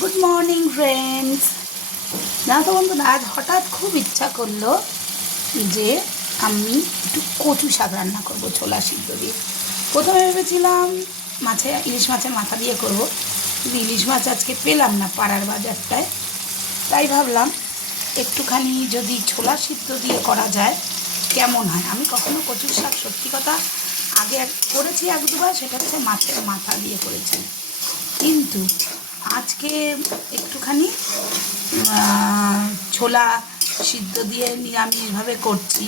Good morning friends. জানো তো বন্ধুরা, আজ হঠাৎ খুব ইচ্ছা করলো যে আমি একটু কচু শাক রান্না করব ছোলা সিদ্ধ দিয়ে। প্রথমে ভেবেছিলাম ইলিশ মাছের মাথা দিয়ে করব, কিন্তু ইলিশ মাছ আজকে পেলাম না পাড়ার বাজারটায়। তাই ভাবলাম একটুখানি যদি ছোলা সিদ্ধ দিয়ে করা যায় কেমন হয়। আমি কখনো কচুর শাক সত্যি কথা আগে করেছি এক দুবার, সেটা হচ্ছে মাছের মাথা দিয়ে করেছি, কিন্তু আজকে একটুখানি ছোলা সিদ্ধ দিয়ে নিরামিষভাবে করছি।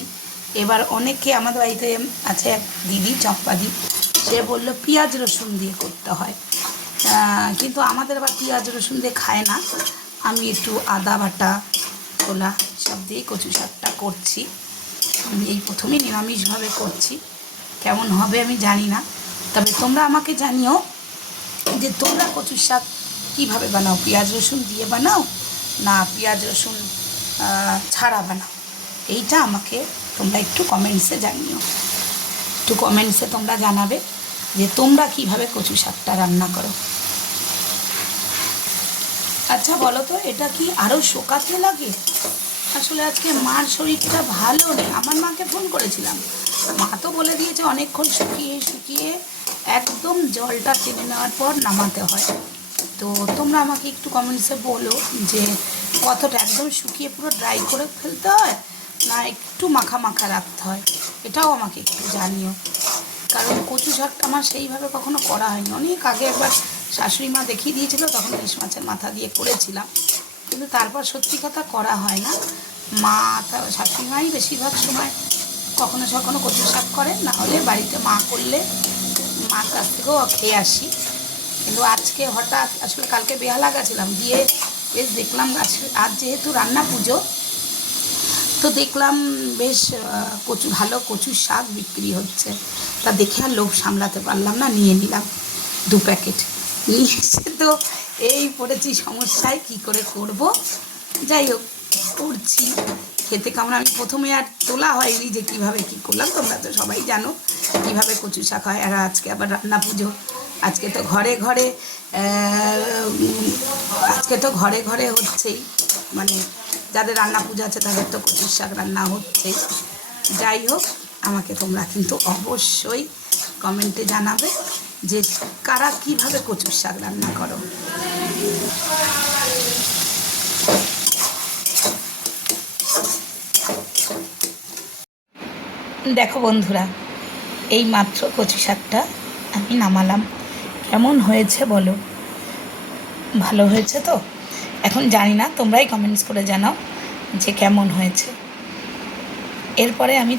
এবার অনেকে আমাদের বাড়িতে আছে এক দিদি, চম্পাদি, সে বললো পেঁয়াজ রসুন দিয়ে করতে হয়, কিন্তু আমাদের আবার পেঁয়াজ রসুন দিয়ে খায় না। আমি একটু আদা বাটা ছোলা সব দিয়েই কচু শাকটা করছি। আমি এই প্রথমেই নিরামিষভাবে করছি, কেমন হবে আমি জানি না। তবে তোমরা আমাকে জানিও যে তোমরা কচুর শাক কীভাবে বানাও, পেঁয়াজ রসুন দিয়ে বানাও না পেঁয়াজ রসুন ছাড়া বানাও। এইটা আমাকে তোমরা একটু কমেন্টসে জানিও, একটু কমেন্টসে তোমরা জানাবে যে তোমরা কীভাবে কচু শাকটা রান্না করো। আচ্ছা বলো তো, এটা কি আরও শোকাতে লাগে? আসলে আজকে মার শরীরটা ভালো নেই। আমার মাকে ফোন করেছিলাম, মা তো বলে দিয়েছে অনেকক্ষণ শুকিয়ে শুকিয়ে একদম জলটা টেনে নেওয়ার পর নামাতে হয়। তো তোমরা আমাকে একটু কমেন্টসে বলো যে কতটা একদম শুকিয়ে পুরো ড্রাই করে ফেলতে হয় না একটু মাখা মাখা রাখতে হয়, এটাও আমাকে একটু জানিও। কারণ কচু শাকটা আমার সেইভাবে কখনো করা হয়নি। অনেক আগে একবার শাশুড়ি মা দেখিয়ে দিয়েছিল, তখন ইলিশ মাছের মাথা দিয়ে করেছিলাম, কিন্তু তারপর সত্যি কথা করা হয় না। মা শাশুড়ি মাই বেশিরভাগ সময় কখনো কখনো কচু শাক করেন, না হলে বাড়িতে মা করলে মার কাছ থেকেও খেয়ে আসি। কিন্তু আজকে হঠাৎ, আসলে কালকে বেহালা গেছিলাম, গিয়ে বেশ দেখলাম আজ যেহেতু রান্না পুজো, তো দেখলাম বেশ ভালো কচুর শাক বিক্রি হচ্ছে। তা দেখে আর লোভ সামলাতে পারলাম না, নিয়ে নিলাম 2 প্যাকেট। নিয়ে এসে তো এই পড়েছি সমস্যায়, কি করে করব। যাই হোক, করছি। খেতে কেমন আমি প্রথমে আর তোলা হয়নি যে কীভাবে কী করলাম, তোমরা তো সবাই জানো কীভাবে কচু শাক হয়। আর আজকে আবার রান্না পুজো, আজকে তো ঘরে ঘরে হচ্ছেই, মানে যাদের রান্না পুজো আছে তাদের তো কচুর শাক রান্না হচ্ছেই। যাই হোক, আমাকে তোমরা কিন্তু অবশ্যই কমেন্টে জানাবে যে কারা কীভাবে কচুর শাক রান্না করো। দেখো বন্ধুরা, এই মাত্র কচু শাকটা আমি নামালাম। কেমন হয়েছে বলো? ভালো হয়েছে তো? এখন জানি না, তোমরাই কমেন্টস করে জানাও যে কেমন হয়েছে। এরপরে আমি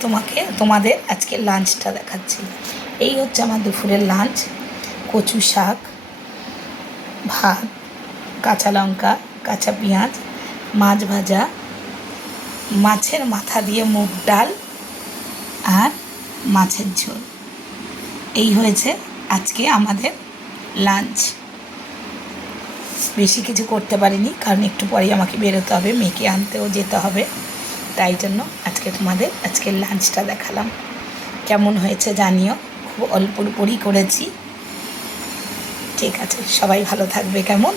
তোমাদের আজকে লাঞ্চটা দেখাচ্ছি। এই হচ্ছে আমার দুপুরের লাঞ্চ: কচু শাক, ভাত, কাঁচা লঙ্কা, কাঁচা পেঁয়াজ, মাছ ভাজা, মাছের মাথা দিয়ে মুগ ডাল আর মাছের ঝোল। এই হয়েছে আজকে আমাদের লাঞ্চ। বেশি কিছু করতে পারিনি, কারণ একটু পরেই আমাকে বেরোতে হবে, মেয়েকে আনতেও যেতে হবে। তাই জন্য তোমাদের আজকের লাঞ্চটা দেখালাম। কেমন হয়েছে জানিও, খুব অল্প উপরই করেছি। ঠিক আছে, সবাই ভালো থাকবে। কেমন?